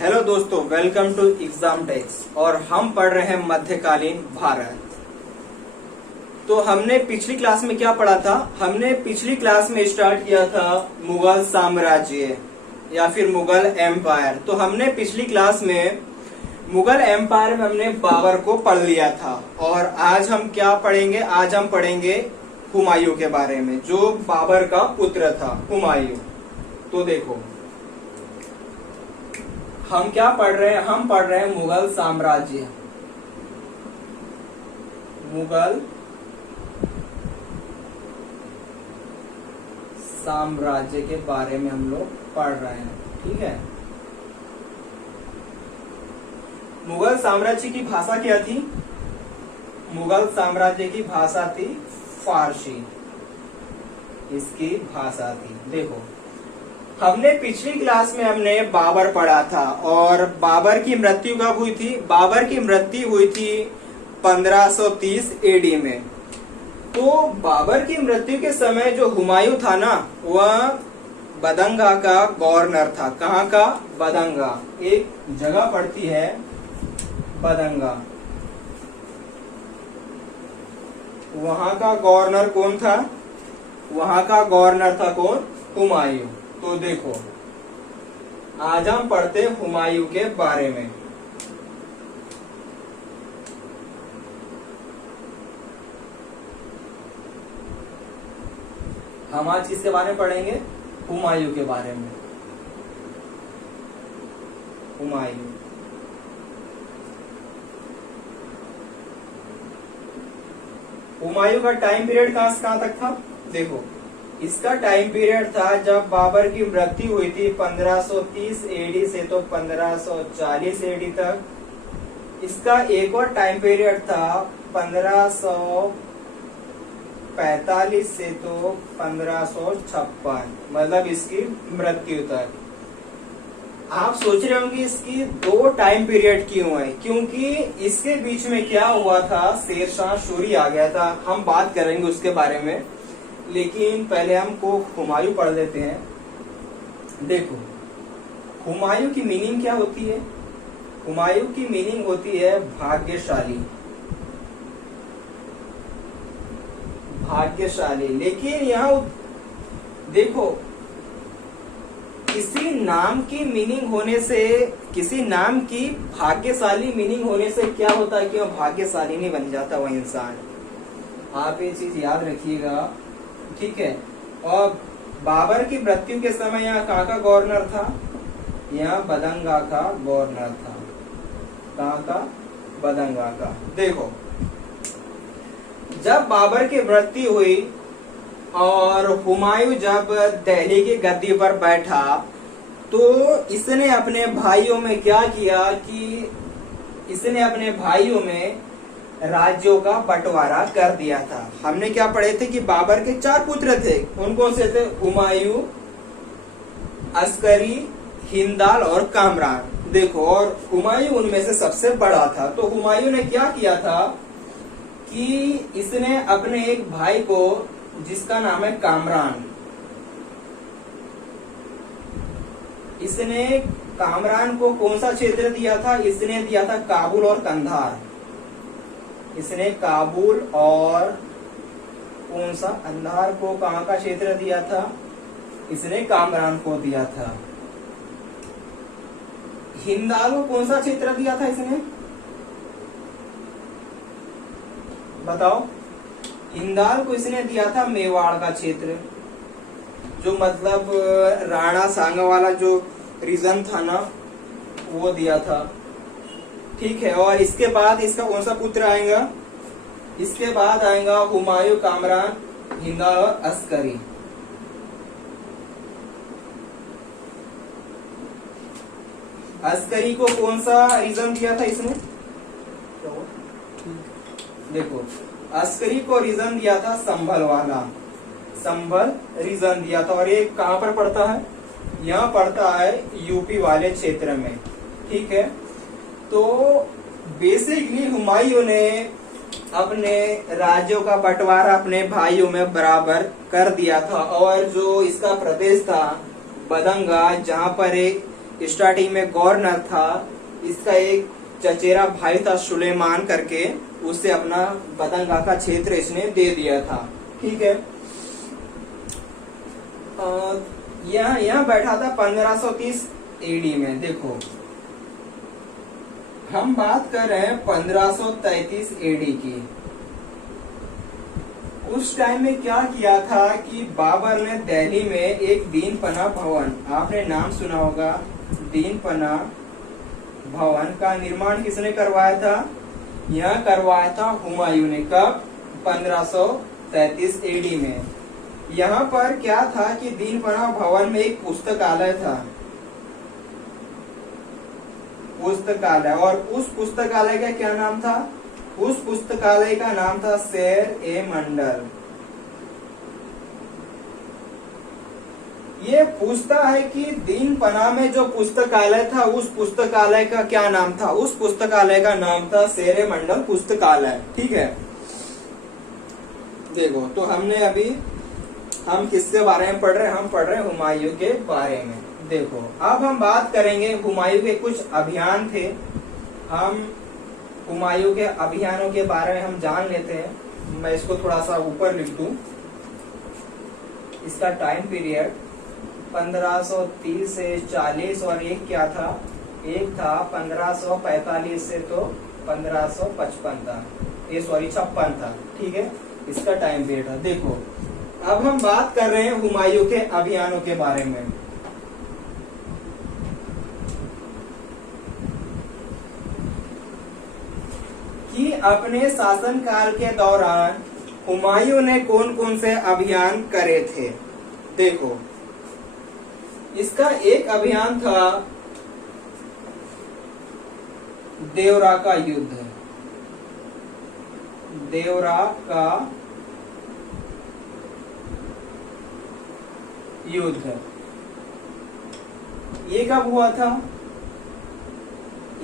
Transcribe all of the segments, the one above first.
Hello दोस्तों, welcome to exam takes और हम पढ़ रहे हैं मध्यकालीन भारत। तो हमने पिछली क्लास में क्या पढ़ा था? हमने पिछली क्लास में स्टार्ट किया था मुगल साम्राज्य या फिर मुगल एम्पायर। तो हमने पिछली क्लास में मुगल एम्पायर में हमने बाबर को पढ़ लिया था और आज हम क्या पढ़ेंगे? आज हम पढ़ेंगे हुमायूं के बारे में, जो बाबर का पुत्र था हुमायूं। तो देखो हम क्या पढ़ रहे हैं? हम पढ़ रहे हैं मुगल साम्राज्य, मुगल साम्राज्य के बारे में हम लोग पढ़ रहे हैं। ठीक है, मुगल साम्राज्य की भाषा क्या थी? मुगल साम्राज्य की भाषा थी फारसी, इसकी भाषा थी। देखो हमने पिछली क्लास में हमने बाबर पढ़ा था और बाबर की मृत्यु कब हुई थी? बाबर की मृत्यु हुई थी 1530 एडी में। तो बाबर की मृत्यु के समय जो हुमायूं था ना, वह बदंगा का गवर्नर था। कहाँ का? बदंगा, एक जगह पड़ती है बदंगा। वहां का गवर्नर कौन था? वहां का गवर्नर था कौन? हुमायूं। तो देखो आज हम पढ़ते हुमायूं के बारे में। हम आज किसके बारे में पढ़ेंगे? हुमायूं के बारे में। हुमायूं हुमायूं का टाइम पीरियड कहां से कहां तक था? देखो इसका टाइम पीरियड था जब बाबर की मृत्यु हुई थी 1530 एडी से तो 1540 एडी तक। इसका एक और टाइम पीरियड था 1545 से तो 1556, मतलब इसकी मृत्यु तक। आप सोच रहे होंगे इसकी दो टाइम पीरियड क्यों है? क्योंकि इसके बीच में क्या हुआ था, शेरशाह सूरी आ गया था। हम बात करेंगे उसके बारे में, लेकिन पहले हमको हुमायूं पढ़ लेते हैं। देखो हुमायूं की मीनिंग क्या होती है? हुमायूं की मीनिंग होती है भाग्यशाली, भाग्यशाली। लेकिन यहाँ देखो किसी नाम की मीनिंग होने से, किसी नाम की भाग्यशाली मीनिंग होने से क्या होता है कि वह भाग्यशाली नहीं बन जाता वह इंसान। आप ये चीज याद रखिएगा, ठीक है। और बाबर की मृत्यु के समय यहाँ कहाँ का गवर्नर था? यहाँ बदंगा का गवर्नर था। कहाँ का? बदंगा का। देखो जब बाबर की मृत्यु हुई और हुमायूं जब दिल्ली की गद्दी पर बैठा, तो इसने अपने भाइयों में क्या किया कि इसने अपने भाइयों में राज्यों का बंटवारा कर दिया था। हमने क्या पढ़े थे कि बाबर के 4 पुत्र थे। उनको से थे हुमायूं, अस्करी, हिंदाल और कामरान। देखो और हुमायूं उनमें से सबसे बड़ा था। तो हुमायूं ने क्या किया था कि इसने अपने एक भाई को, जिसका नाम है कामरान, इसने कामरान को कौन सा क्षेत्र दिया था? इसने दिया था काबुल और कंधार। इसने काबुल और कौन सा? कंधार को कहाँ का क्षेत्र दिया था? इसने कामरान को दिया था। हिंदाल को कौन सा क्षेत्र दिया था इसने? बताओ। हिंदाल को इसने दिया था मेवाड़ का क्षेत्र, जो मतलब राणा सांगा वाला जो रीजन था ना, वो दिया था। ठीक है। और इसके बाद इसका कौन सा पुत्र आएगा? इसके बाद आएगा हुमायूं, कामरान, हिंदाल और अस्करी। अस्करी को कौन सा रीजन दिया था इसने? देखो अस्करी को रीजन दिया था संभल वाला, संभल रीजन दिया था। और ये कहाँ पर पड़ता है? यहाँ पड़ता है यूपी वाले क्षेत्र में। ठीक है। तो बेसिकली हुमायूं ने अपने राज्यों का बंटवारा अपने भाइयों में बराबर कर दिया था। और जो इसका प्रदेश था बदंगा, जहाँ पर एक स्टार्टिंग में गवर्नर था, इसका एक चचेरा भाई था सुलेमान करके, उससे अपना बदंगा का क्षेत्र इसने दे दिया था। ठीक है, यहाँ बैठा था 1530 एडी में। देखो हम बात कर रहे हैं 1533 एडी की। उस टाइम में क्या किया था कि बाबर ने दिल्ली में एक दीन पनाह भवन, आपने नाम सुना होगा, दीन पनाह भवन का निर्माण किसने करवाया था? यह करवाया था हुमायूं ने। कब? 1533 एडी में। यहाँ पर क्या था कि दीन पनाह भवन में एक पुस्तकालय था, पुस्तकालय, और उस पुस्तकालय का क्या नाम था? उस पुस्तकालय का नाम था शेर-ए-मंडल। ये पूछता है कि दीन पनाह में जो पुस्तकालय था उस पुस्तकालय का क्या नाम था? उस पुस्तकालय का नाम था शेर-ए-मंडल पुस्तकालय। ठीक है, देखो तो हमने अभी, हम किसके बारे में पढ़ रहे हैं? हम पढ़ रहे हैं हुमायूं के बारे में। देखो अब हम बात करेंगे, हुमायूं के कुछ अभियान थे, हम हुमायूं के अभियानों के बारे में हम जान लेते हैं। मैं इसको थोड़ा सा ऊपर लिख दूं। इसका टाइम पीरियड 1530 से 40, और एक क्या था? एक था 1545 से तो 1555 था, ये सॉरी 56 था। ठीक है, इसका टाइम पीरियड था। देखो अब हम बात कर रहे हैं हुमायूं के अभियानों के बारे में। कि अपने शासनकाल के दौरान हुमायूं ने कौन कौन से अभियान करे थे। देखो इसका एक अभियान था देवरा का युद्ध, देवरा का युद्ध। ये कब हुआ था?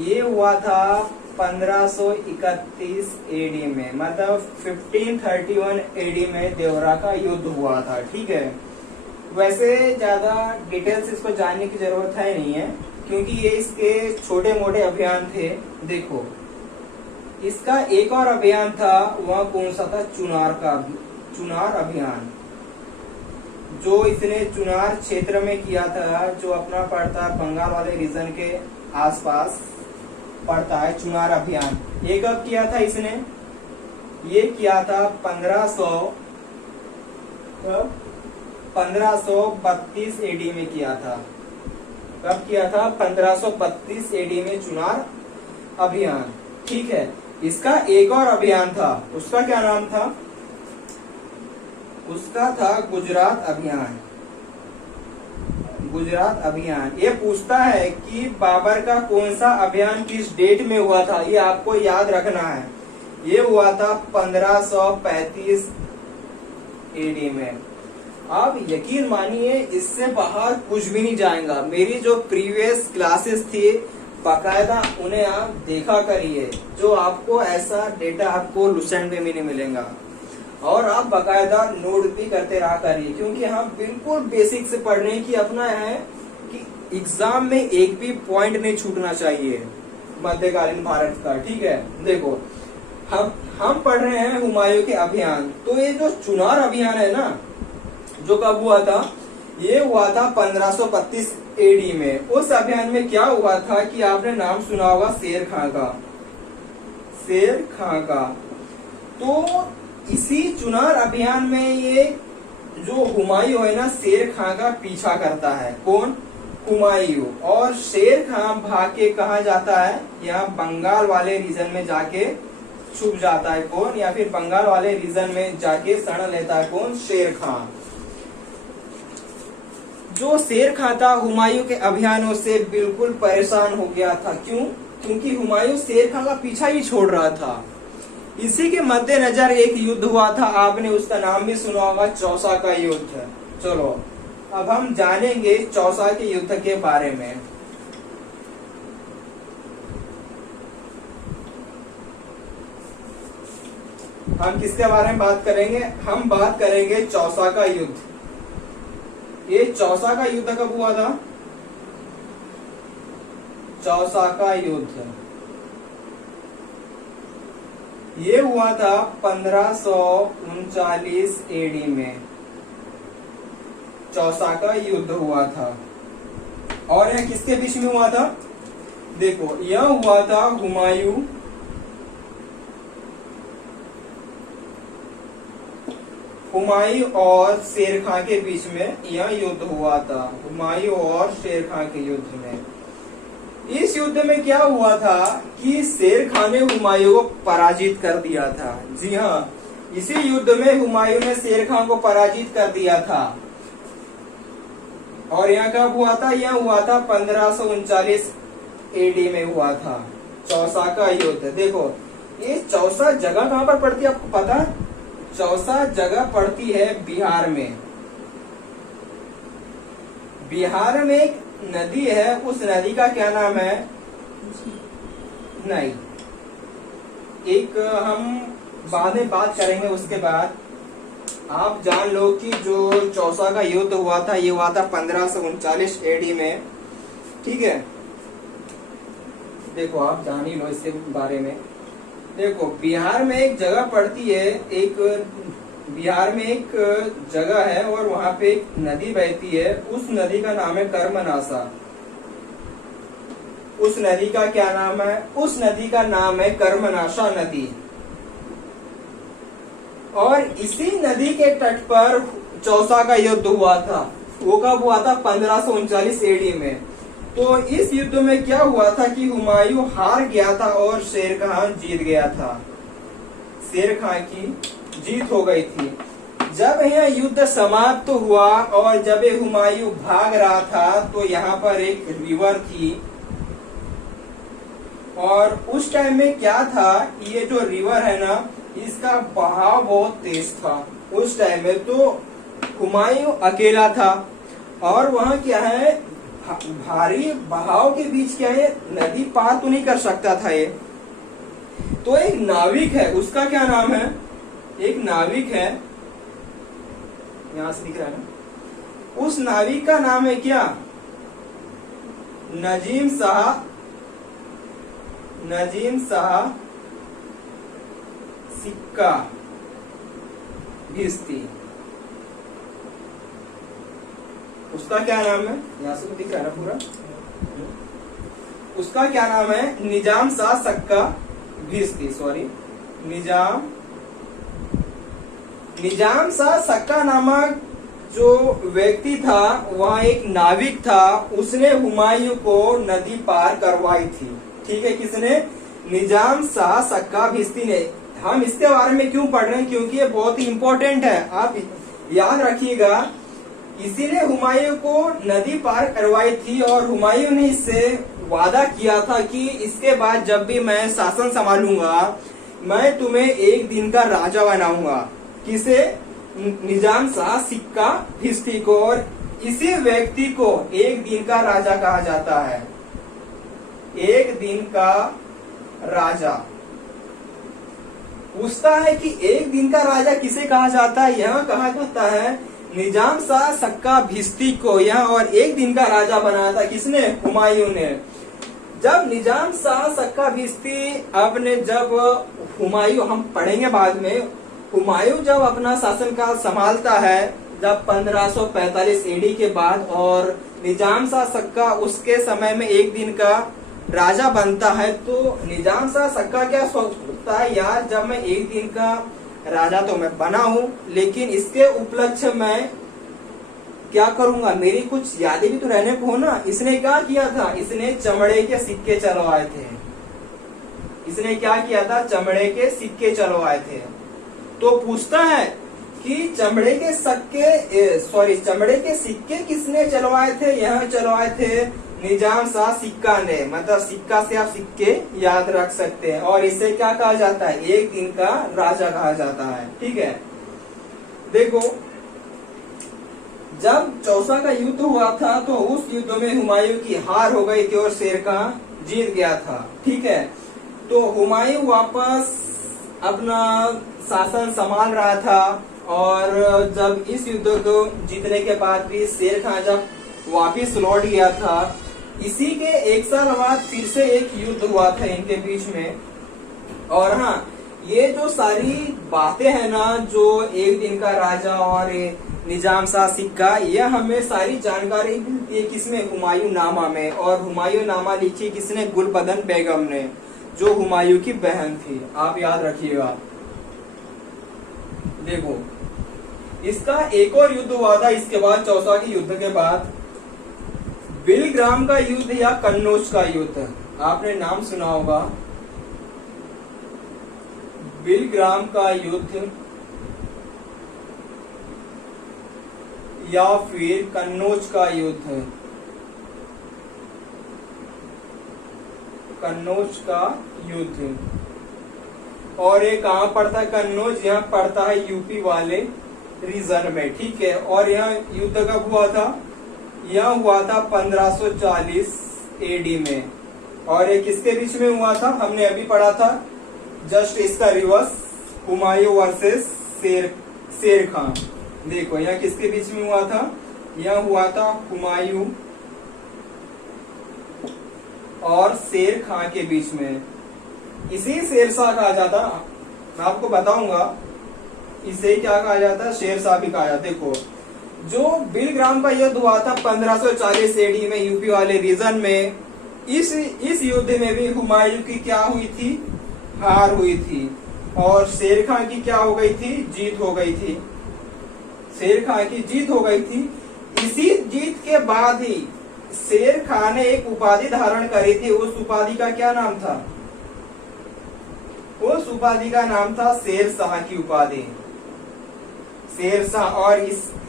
ये हुआ था 1531 एडी में, मतलब 1531 एडी में देवरा का युद्ध हुआ था। ठीक है, वैसे ज्यादा डिटेल्स इसको जानने की जरूरत है नहीं है, क्योंकि ये इसके छोटे मोटे अभियान थे। देखो इसका एक और अभियान था, वह कौन सा था? चुनार अभियान, जो इसने चुनार क्षेत्र में किया था, जो अपना पड़ता बंगाल वाले रीजन के आसपास पड़ता है। चुनार अभियान ये कब किया था इसने? ये किया था 1532 एडी में किया था। कब किया था? 1532 एडी में चुनार अभियान। ठीक है, इसका एक और अभियान था, उसका क्या नाम था? उसका था गुजरात अभियान। गुजरात अभियान ये पूछता है कि बाबर का कौन सा अभियान किस डेट में हुआ था, ये आपको याद रखना है। ये हुआ था 1535 एडी में। आप यकीन मानिए इससे बाहर कुछ भी नहीं जाएगा। मेरी जो प्रीवियस क्लासेस थी बाकायदा उन्हें आप देखा करिए, जो आपको ऐसा डेटा आपको लुसेंट में भी नहीं मिलेगा, और आप बाकायदा नोट भी करते रहा करिए, क्योंकि हम बिल्कुल बेसिक से पढ़ने की अपना है कि एग्जाम में एक भी पॉइंट नहीं छूटना चाहिए मध्यकालीन भारत का। ठीक है, देखो हम पढ़ रहे हैं हुमायूं के अभियान। तो ये जो चुनार अभियान है ना, जो कब हुआ था? ये हुआ था 1532 एडी में। उस अभियान में क्या हुआ था कि आपने नाम सुना होगा शेर खां का, शेर खां का। तो इसी चुनार अभियान में ये जो हुमायूं है ना, शेर खां का पीछा करता है। कौन? हुमायूं। और शेर खां भाग के कहा जाता है? यहाँ बंगाल वाले रीजन में जाके छुप जाता है। कौन? या फिर बंगाल वाले रीजन में जाके शरण लेता है। कौन? शेर खां। जो शेर खां था हुमायूं के अभियानों से बिल्कुल परेशान हो गया था। क्यों? क्योंकि हुमायूं शेर खां का पीछा ही छोड़ रहा था। इसी के मद्देनजर एक युद्ध हुआ था, आपने उसका नाम भी सुना होगा, चौसा का युद्ध। चलो अब हम जानेंगे चौसा के युद्ध के बारे में। हम किसके बारे में बात करेंगे? हम बात करेंगे चौसा का युद्ध। ये चौसा का युद्ध कब हुआ था? चौसा का युद्ध ये हुआ था 1539 एडी में, चौसा का युद्ध हुआ था। और यह किसके बीच में हुआ था? देखो, यह हुआ था हुमायूं और शेर खां के बीच में यह युद्ध हुआ था, हुमायूं और शेर खां के युद्ध में। इस युद्ध में क्या हुआ था कि शेर खां ने हुमायूं को पराजित कर दिया था। जी हाँ, इसी युद्ध में हुमायूं ने शेर खां को पराजित कर दिया था। और यह कब हुआ था? यह हुआ था 1539 एडी में हुआ था, चौसा का युद्ध। देखो, ये चौसा जगह कहां पर पड़ती है आपको पता है? चौसा जगह पड़ती है बिहार में। बिहार में एक नदी है, उस नदी का क्या नाम है? नहीं, एक हम बाद में बात करेंगे। उसके बाद आप जान लो कि जो चौसा का युद्ध हुआ था ये हुआ था 1539 एडी में, ठीक है। देखो, आप जान ही लो इसके बारे में। देखो, बिहार में एक जगह पड़ती है, बिहार में एक जगह है और वहां पे एक नदी बहती है। उस नदी का नाम है कर्मनाशा। उस नदी का क्या नाम है? उस नदी का नाम है कर्मनाशा नदी। और इसी नदी के तट पर चौसा का युद्ध हुआ था। वो कब हुआ था? 1539 एडी में। तो इस युद्ध में क्या हुआ था कि हुमायूं हार गया था और शेर खां जीत गया था। शेर खां की जीत हो गई थी। जब यह युद्ध समाप्त हुआ और जब हुमायूं भाग रहा था तो यहाँ पर एक रिवर थी। और उस टाइम में क्या था, ये जो रिवर है ना, इसका बहाव बहुत तेज था। उस टाइम में तो हुमायूं अकेला था और वहाँ क्या है, भारी बहाव के बीच क्या है, नदी पार तो नहीं कर सकता था ये। तो एक नाविक है, उसका क्या नाम है? एक नाविक है, यहां से दिख रहा है ना। उस नाविक का नाम है क्या? नजीम शाह सिक्का भिश्ती। उसका क्या नाम है? यहां से तो दिख रहा है ना पूरा। उसका क्या नाम है? निजाम शाह सक्का भिश्ती, सॉरी, निजाम शाह सक्का नामक जो व्यक्ति था, वह एक नाविक था। उसने हुमायूं को नदी पार करवाई थी, ठीक है। किसने? निजाम शाह सक्का भिश्ती ने। हम इसके बारे में क्यों पढ़ रहे हैं? क्योंकि ये बहुत ही इंपॉर्टेंट है, आप याद रखिएगा। इसी ने हुमायूं को नदी पार करवाई थी और हुमायूं ने इससे वादा किया था कि इसके बाद जब भी मैं शासन संभालूंगा, मैं तुम्हें एक दिन का राजा बनाऊंगा। किसे? निजाम शाह सिक्का भिश्ती को। और इसी व्यक्ति को एक दिन का राजा कहा जाता है। एक दिन का राजा। पूछता है कि एक दिन का राजा किसे कहा जाता है? यहाँ कहा जाता है निजाम शाह सक्का भिश्ती को। यहाँ और एक दिन का राजा बनाया था किसने? हुमायूं ने। जब निजाम शाह सक्का भिश्ती अपने, जब हुमायूं, हम पढ़ेंगे बाद में, हुमायूं जब अपना शासनकाल संभालता है, जब 1545 एडी के बाद, और निजाम शाह सक्का उसके समय में एक दिन का राजा बनता है, तो निजाम शाह सक्का क्या सोचता है, यार जब मैं एक दिन का राजा तो मैं बना हूँ, लेकिन इसके उपलक्ष्य में क्या करूंगा, मेरी कुछ यादें भी तो रहने को हो ना। इसने क्या किया था? इसने चमड़े के सिक्के चलवाए थे। इसने क्या किया था? चमड़े के सिक्के चलवाए थे। तो पूछता है कि चमड़े के सिक्के किसने चलवाए थे? यहाँ चलवाए थे निजाम शाह सिक्का ने। मतलब सिक्का से आप सिक्के याद रख सकते हैं। और इसे क्या कहा जाता है? एक दिन का राजा कहा जाता है, ठीक है। देखो, जब चौसा का युद्ध हुआ था तो उस युद्ध में हुमायूं की हार हो गई थी और शेर खां जीत गया था, ठीक है। तो हुमायूं वापस अपना शासन संभाल रहा था। और जब इस युद्ध को जीतने के बाद भी शेर खां जब वापिस लौट गया था, इसी के एक साल बाद फिर से एक युद्ध हुआ था इनके बीच में। और हाँ, ये जो सारी बातें हैं ना, जो एक दिन का राजा और निजाम शाह सिक्का, यह हमें सारी जानकारी मिलती है किसमें, हुमायूं नामा में। और हुमायूं नामा लिखी किसने, गुलबदन बेगम ने, जो हुमायूं की बहन थी। आप याद रखिएगा। देखो, इसका एक और युद्ध हुआ था इसके बाद, चौसा के युद्ध के बाद, बिलग्राम का युद्ध या कन्नौज का युद्ध। आपने नाम सुना होगा, बिलग्राम का युद्ध या फिर कन्नौज का युद्ध। कन्नौज का युद्ध। और ये कहाँ पड़ता है कन्नौज, यहाँ पड़ता है यूपी वाले रीजन में, ठीक है। और यहाँ युद्ध कब हुआ था, यह हुआ था 1540 एडी में। और ये किसके बीच में हुआ था, हमने अभी पढ़ा था, जस्ट इसका रिवर्स, हुमायूं वर्सेस शेर खान। देखो यह किसके बीच में हुआ था, यह हुआ था हुमायूं और शेर खान के बीच में। इसी शेरशाह कहा जाता, मैं आपको बताऊंगा इसे क्या कहा जाता, शेरशाह भी कहा जाता। देखो, जो बिलग्राम का युद्ध हुआ था 1540 एडी में यूपी वाले रीजन में, इस युद्ध में भी हुमायूं की क्या हुई थी, हार हुई थी। और शेर खान की क्या हो गई थी, जीत हो गई थी। शेर खान की जीत हो गई थी। इसी जीत के बाद ही शेर खान ने एक उपाधि धारण करी थी। उस उपाधि का क्या नाम था, उस उपाधि का नाम था शेरशाह की उपाधि, शेरशाह।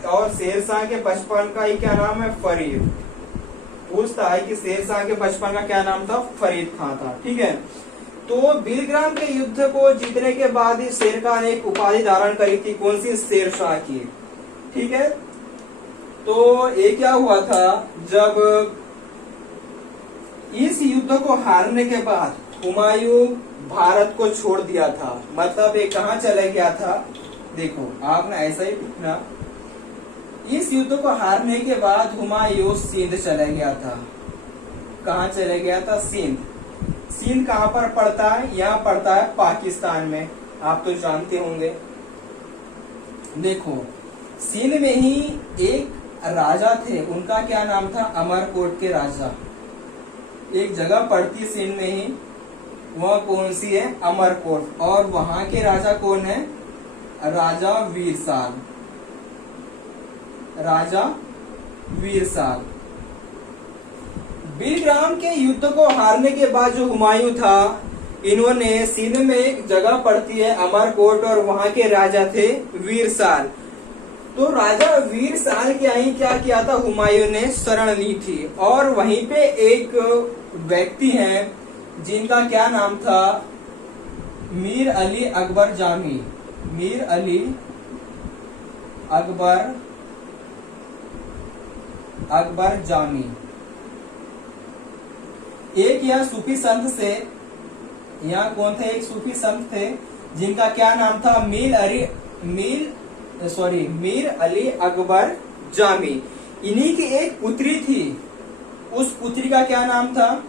और शेरशाह के बचपन का ही क्या नाम है, फरीद। पूछता है कि शेरशाह के बचपन का क्या नाम था, फरीद खान था, ठीक है। तो बिलग्राम के युद्ध को जीतने के बाद ही शेर खान ने एक उपाधि धारण करी थी, कौन सी, शेरशाह की, ठीक है। तो ये क्या हुआ था, जब इस युद्ध को हारने के बाद हुमायूं भारत को छोड़ दिया था, मतलब ये कहाँ चला गया था। देखो, आपने ऐसा ही लिखना, इस युद्ध को हारने के बाद हुमायूं सिंध चला गया था। कहाँ चला गया था, सिंध। सिंध कहाँ पर पड़ता है, यहाँ पड़ता है पाकिस्तान में, आप तो जानते होंगे। देखो, सिंध में ही एक राजा थे, उनका क्या नाम था, अमरकोट के राजा। एक जगह पड़ती सिंध में ही, वह कौन सी है, अमरकोट। और वहां के राजा कौन है, राजा वीरसाल, राजा वीरसाल। बिलग्राम के युद्ध को हारने के बाद जो हुमायूं था, इन्होंने सिंध में एक जगह पड़ती है अमरकोट, और वहां के राजा थे वीरसाल। तो राजा वीरसाल के यहाँ क्या किया था, हुमायूं ने शरण ली थी। और वहीं पे एक व्यक्ति हैं जिनका क्या नाम था, मीर अली अकबर जामी। मीर अली अकबर जामी। एक यह सूफी संत से, यहाँ कौन थे, एक सूफी संत थे जिनका क्या नाम था, मीर अली अकबर जामी। इन्हीं की एक पुत्री थी, उस पुत्री का क्या नाम था,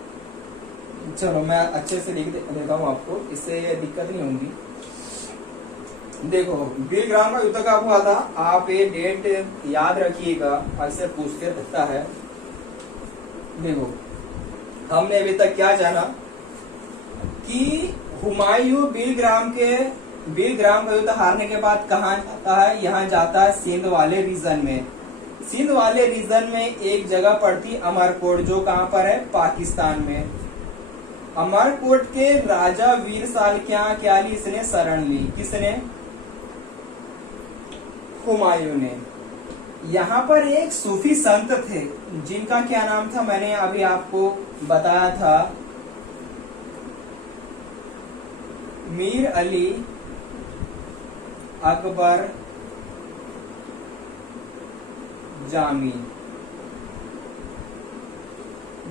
चलो मैं अच्छे से लिख देता हूँ आपको, इससे ये दिक्कत नहीं होगी। देखो, बिलग्राम का युद्ध कब हुआ था, आप ये डेट याद रखिएगा, अक्सर पूछते रहता है। देखो, हमने अभी तक क्या जाना कि हुमायूं बिलग्राम का युद्ध हारने के बाद कहाँ जाता है, यहाँ जाता है सिंध वाले रीजन में। सिंध वाले रीजन में एक जगह पड़ती अमरकोट, जो कहाँ पर है, पाकिस्तान में। अमरकोट के राजा वीरसाल क्या ली, इसने शरण ली, किसने, हुमायूं ने। यहाँ पर एक सूफी संत थे जिनका क्या नाम था, मैंने अभी आपको बताया था, मीर अली अकबर जामी।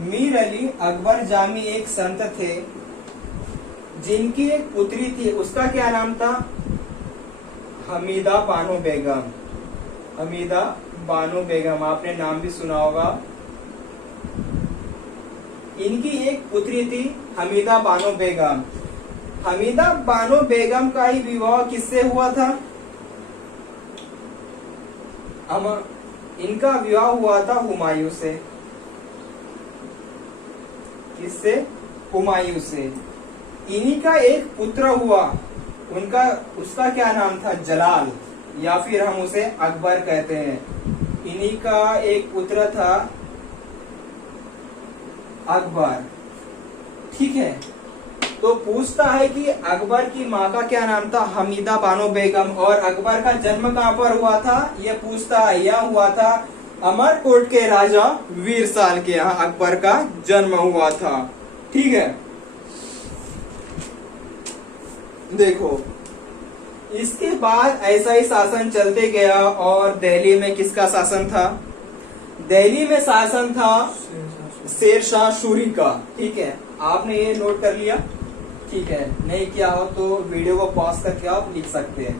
मीर अली अकबर जामी एक संत थे जिनकी एक पुत्री थी, उसका क्या नाम था, हमीदा बानो बेगम। हमीदा बानो बेगम, आपने नाम भी सुना होगा। इनकी एक पुत्री थी हमीदा बानो बेगम। हमीदा बानो बेगम का ही विवाह किससे हुआ था? इनका विवाह हुआ था हुमायूं से। किससे? हुमायूं से। इन्हीं का एक पुत्र हुआ, उसका क्या नाम था? जलाल, या फिर हम उसे अकबर कहते हैं। इन्हीं का एक पुत्र था अकबर। ठीक है, तो पूछता है कि अकबर की माँ का क्या नाम था? हमीदा बानो बेगम। और अकबर का जन्म कहाँ पर हुआ था? यह पूछता है। यह हुआ था अमरकोट के राजा वीरसाल के यहाँ अकबर का जन्म हुआ था। ठीक है, देखो इसके बाद ऐसा ही शासन चलते गया। और दिल्ली में किसका शासन था? दिल्ली में शासन था शेरशाह सूरी का। ठीक है, आपने ये नोट कर लिया? ठीक है, नहीं किया हो तो वीडियो को पॉज करके आप लिख सकते हैं।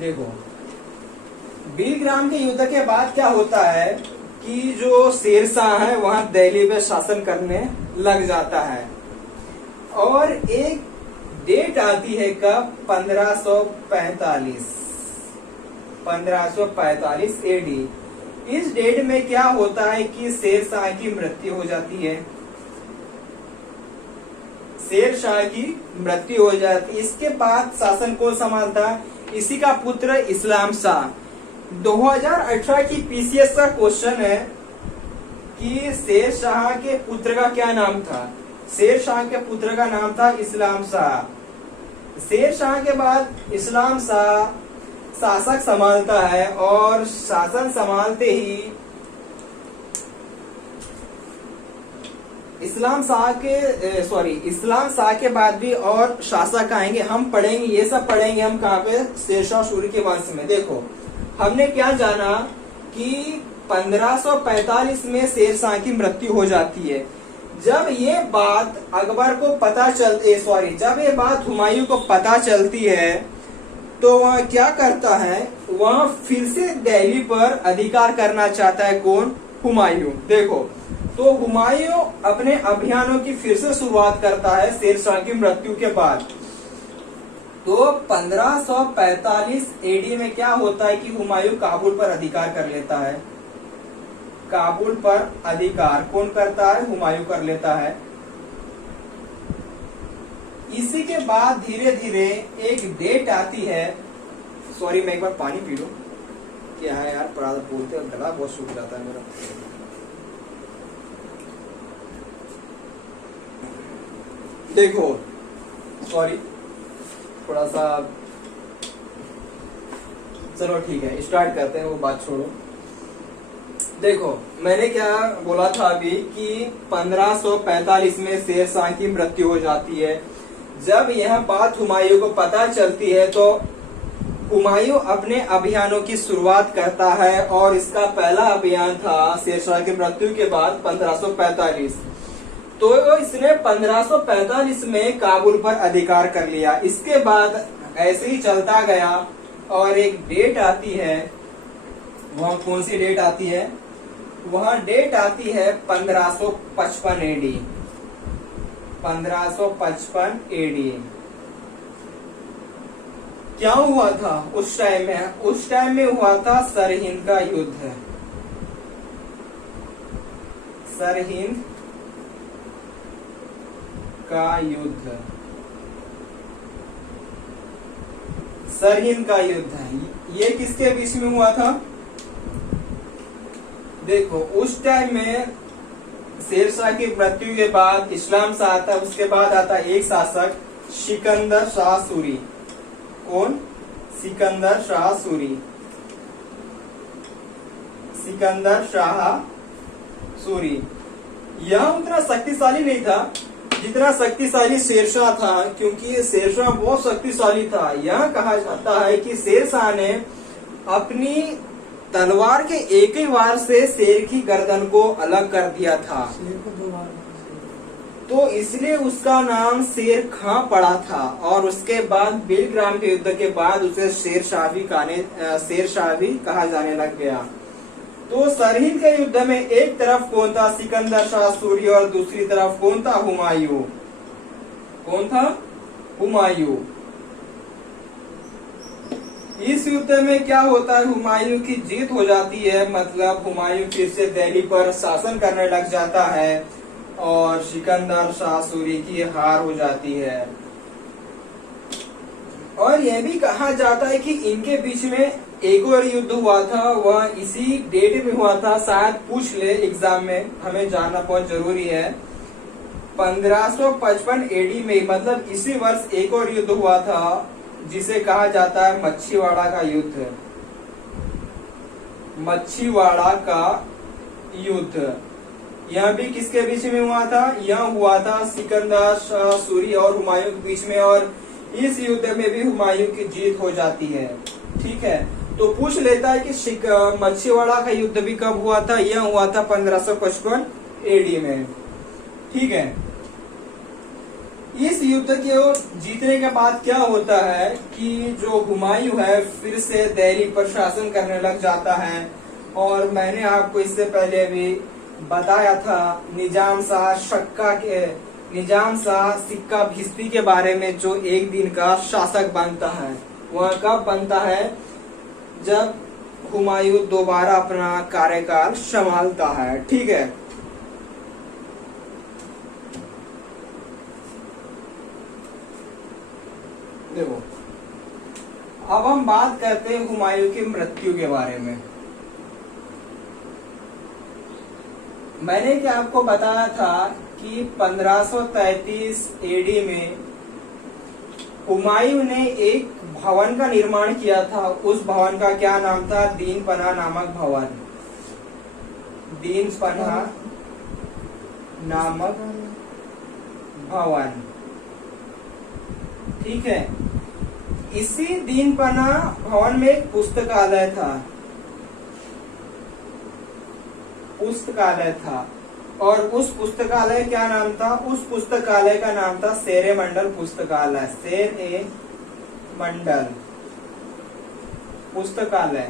देखो, बिलग्राम के युद्ध के बाद क्या होता है कि जो शेरशाह है वहां दिल्ली पे शासन करने लग जाता है। और एक डेट आती है कब? 1545 एडी। इस डेट में क्या होता है कि शेरशाह की मृत्यु हो जाती है। शेरशाह की मृत्यु हो जाती है। इसके बाद शासन को संभालता इसी का पुत्र इस्लाम शाह। 2018 की पीसीएस का क्वेश्चन है कि शेरशाह के पुत्र का क्या नाम था? शेरशाह के पुत्र का नाम था इस्लाम शाह। शेरशाह के बाद इस्लाम शाह शासक संभालता है और शासन संभालते ही इस्लाम शाह के बाद भी और शासक आएंगे। हम पढ़ेंगे, ये सब पढ़ेंगे हम कहाँ पे? शेरशाह सूरी के वंश में। देखो, हमने क्या जाना कि 1545 में शेरशाह की मृत्यु हो जाती है। जब ये बात अकबर को पता जब ये बात हुमायूं को पता चलती है तो वह क्या करता है? वह फिर से दिल्ली पर अधिकार करना चाहता है। कौन? हुमायूं। देखो, तो हुमायूं अपने अभियानों की फिर से शुरुआत करता है शेरशाह की मृत्यु के बाद। तो 1545 एडी में क्या होता है कि हुमायूं काबुल पर अधिकार कर लेता है। काबुल पर अधिकार कौन करता है? हुमायूं कर लेता है। इसी के बाद धीरे धीरे एक डेट आती है। सॉरी, मैं एक बार पानी पी लूं। क्या है यार, बोलते गला बहुत सूख जाता है मेरा। देखो, सॉरी, थोड़ा सा, चलो ठीक है, स्टार्ट करते हैं, वो बात छोड़ो। देखो, मैंने क्या बोला था अभी कि 1545 में शेरशाह की मृत्यु हो जाती है। जब यह बात हुमायूं को पता चलती है तो हुमायूं अपने अभियानों की शुरुआत करता है और इसका पहला अभियान था शेरशाह की मृत्यु के बाद 1545। तो इसने 1545 में काबुल पर अधिकार कर लिया। इसके बाद ऐसे ही चलता गया और एक डेट आती है। वह कौन सी डेट आती है? वह डेट आती है 1555 एडी। 1555 एडी। क्या हुआ था उस टाइम में? उस टाइम में हुआ था सरहिंद का युद्ध। सरहिंद का युद्ध। सरहिंद का युद्ध है। ये किसके बीच में हुआ था? देखो, उस टाइम में शेरशाह की मृत्यु के बाद इस्लाम शाह आता है। उसके बाद आता एक शासक सिकंदर शाह सूरी। कौन? सिकंदर शाह सूरी। सिकंदर शाह सूरी। यह उतना शक्तिशाली नहीं था जितना शक्तिशाली शेरशाह था, क्योंकि शेरशाह बहुत शक्तिशाली था। यह कहा जाता है कि शेरशाह ने अपनी तलवार के एक ही वार से शेर की गर्दन को अलग कर दिया था, तो इसलिए उसका नाम शेर खां पड़ा था। और उसके बाद बिलग्राम के युद्ध के बाद उसे शेरशाह भी कहा जाने लग गया। तो सरहिंद के युद्ध में एक तरफ कौन था? सिकंदर शाह सूरी, और दूसरी तरफ कौन था? हुमायूं। कौन था? हुमायूं। इस युद्ध में क्या होता है? हुमायूं की जीत हो जाती है, मतलब हुमायूं फिर से दिल्ली पर शासन करने लग जाता है, और सिकंदर शाह सूरी की हार हो जाती है। और यह भी कहा जाता है कि इनके बीच में एक और युद्ध हुआ था, वह इसी डेट में हुआ था, शायद पूछ ले एग्जाम में, हमें जानना बहुत जरूरी है। 1555 एडी में, मतलब इसी वर्ष एक और युद्ध हुआ था जिसे कहा जाता है मच्छीवाड़ा का युद्ध। मच्छीवाड़ा का युद्ध यह भी किसके बीच में हुआ था? यह हुआ था सिकंदर शाह सूरी और हुमायूं के बीच में, और इस युद्ध में भी हुमायूं की जीत हो जाती है। ठीक है, तो पूछ लेता है कि मच्छीवाड़ा का युद्ध भी कब हुआ था? यह हुआ था 1555 एडी में। ठीक है, इस युद्ध के जीतने के बाद क्या होता है कि जो हुमायूं है फिर से दिल्ली पर शासन करने लग जाता है, और मैंने आपको इससे पहले भी बताया था निजाम शाह सिक्का भिस्ती के बारे में, जो एक दिन का शासक बनता है। वह कब बनता है? जब हुमायूं दोबारा अपना कार्यकाल संभालता है। ठीक है, देखो अब हम बात करते हैं हुमायूं की मृत्यु के बारे में। मैंने क्या आपको बताया था कि 1533 एडी में हुमायूं ने एक भवन का निर्माण किया था। उस भवन का क्या नाम था? दीनपना नामक भवन। दीनपना नामक भवन। ठीक है, इसी दीनपना भवन में एक पुस्तकालय था, और उस पुस्तकालय क्या नाम था? उस पुस्तकालय का नाम था शेरे मंडल पुस्तकालय। शेरे मंडल पुस्तकालय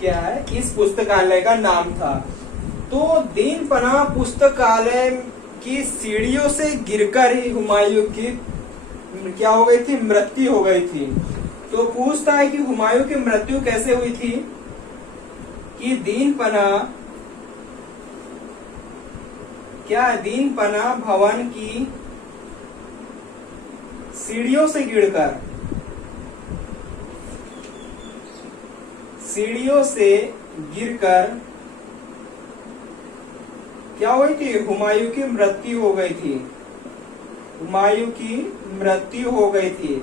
क्या है? इस पुस्तकालय का नाम था। तो दीनपना पुस्तकालय की सीढ़ियों से गिरकर ही हुमायूं की क्या हो गई थी? मृत्यु हो गई थी। तो पूछता है कि हुमायूं की मृत्यु कैसे हुई थी? कि दीनपना भवन की सीढ़ियों से गिरकर क्या हुई थी? हुमायूं की मृत्यु हो गई थी। हुमायूं की मृत्यु हो गई थी।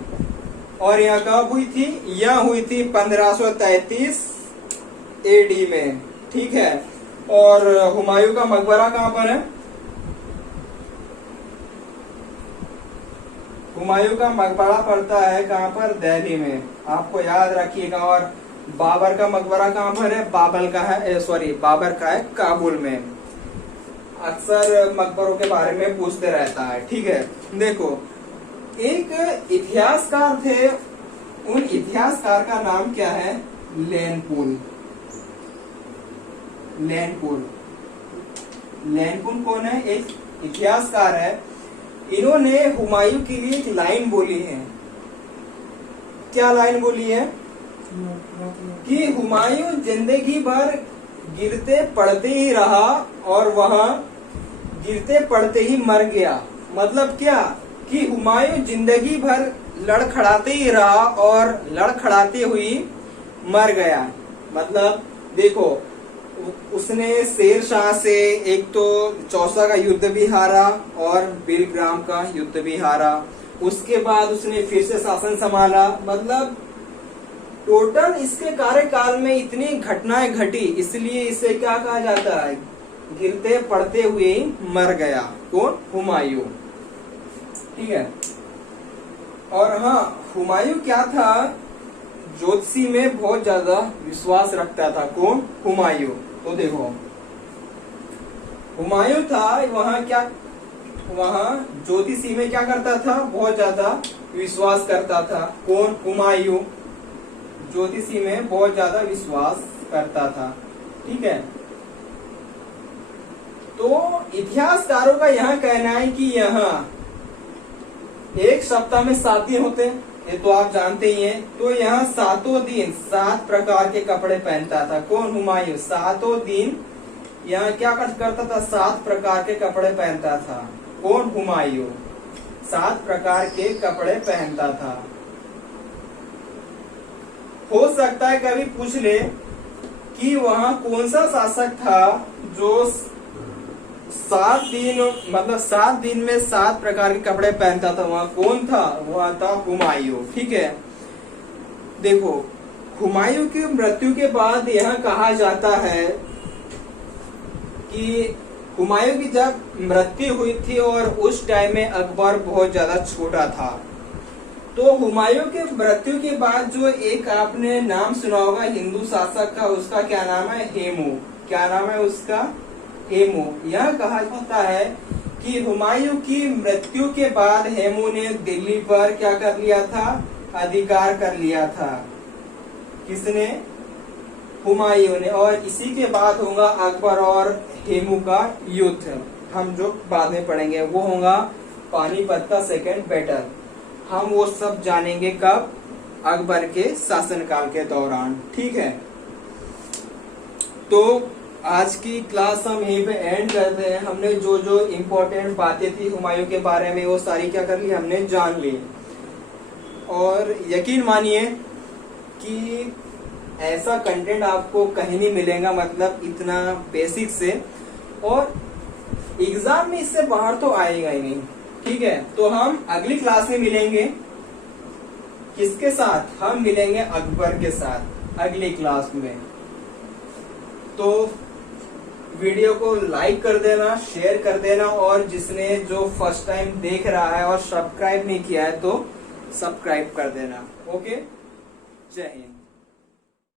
और यह कब हुई थी? यह हुई थी 1533 एडी में। ठीक है, और हुमायूं का मकबरा कहाँ पर है? हुमायूं का मकबरा पड़ता है कहाँ पर? दिल्ली में, आपको याद रखिएगा। और बाबर का मकबरा कहाँ पर है? बाबर का है काबुल में। अक्सर मकबरों के बारे में पूछते रहता है। ठीक है, देखो एक इतिहासकार थे, उन इतिहासकार का नाम क्या है? लैनपुल कौन है? एक इतिहासकार है। इन्होंने हुमायूं के लिए एक लाइन बोली है। क्या लाइन बोली है? कि हुमायूं जिंदगी भर गिरते पड़ते ही रहा, और वह गिरते पड़ते ही मर गया। मतलब क्या? कि हुमायूं जिंदगी भर लड़खड़ाते ही रहा और लड़खड़ाते हुई मर गया। मतलब देखो, उसने शेर शाह से एक तो चौसा का युद्ध भी हारा और बिलग्राम का युद्ध भी हारा। उसके बाद उसने फिर से शासन संभाला। मतलब टोटल इसके कार्यकाल में इतनी घटनाएं घटी, इसलिए इसे क्या कहा जाता है? गिरते पड़ते हुए मर गया। कौन? हुमायूं। ठीक है, और हाँ, हुमायूं क्या था? ज्योतिषी में बहुत ज्यादा विश्वास रखता था। कौन? हुमायूं। तो देखो हुमायूं था वहाँ ज्योतिषी में क्या करता था? बहुत ज्यादा विश्वास करता था। कौन? हुमायूं ज्योतिषी में बहुत ज्यादा विश्वास करता था। ठीक है, तो इतिहासकारों का यह कहना है कि यहाँ एक सप्ताह में 7 दिन होते हैं, ये तो आप जानते ही हैं। तो यहाँ 7 दिन 7 प्रकार के कपड़े पहनता था। कौन? हुमायूं। 7 दिन यहाँ क्या करता था? 7 प्रकार के कपड़े पहनता था। कौन? हुमायूं 7 प्रकार के कपड़े पहनता था। हो सकता है कभी पूछ ले कि वहाँ कौन सा शासक था जो 7 दिन मतलब 7 दिन में 7 प्रकार के कपड़े पहनता था। वहाँ कौन था? वह था हुमायूं। ठीक है, देखो हुमायूं की मृत्यु के बाद यह कहा जाता है कि हुमायूं की जब मृत्यु हुई थी और उस टाइम में अकबर बहुत ज्यादा छोटा था। तो हुमायूं के मृत्यु के बाद जो एक आपने नाम सुना होगा हिंदू शासक का, उसका क्या नाम है? हेमू। क्या नाम है उसका? हेमू। यह कहा जाता है कि हुमायूं की मृत्यु के बाद हेमू ने दिल्ली पर क्या कर लिया था? अधिकार कर लिया था। किसने? हुमायूं ने। और इसी के बाद होगा अकबर और हेमू का युद्ध, हम जो बाद में पढ़ेंगे। वो होगा पानीपत का सेकेंड बैटल। हम वो सब जानेंगे कब? अकबर के शासनकाल के दौरान। ठीक है, तो आज की क्लास हम यहीं पे एंड करते हैं। हमने जो जो इम्पोर्टेंट बातें थी हुमायूं के बारे में वो सारी क्या कर ली? हमने जान ली। और यकीन मानिए कि ऐसा कंटेंट आपको कहीं नहीं मिलेगा, मतलब इतना बेसिक से, और एग्जाम में इससे बाहर तो आएगा ही नहीं। ठीक है, तो हम अगली क्लास में मिलेंगे। किसके साथ? हम मिलेंगे अकबर के साथ अगली क्लास में। तो वीडियो को लाइक कर देना, शेयर कर देना, और जिसने जो फर्स्ट टाइम देख रहा है और सब्सक्राइब नहीं किया है तो सब्सक्राइब कर देना। ओके, जय हिंद।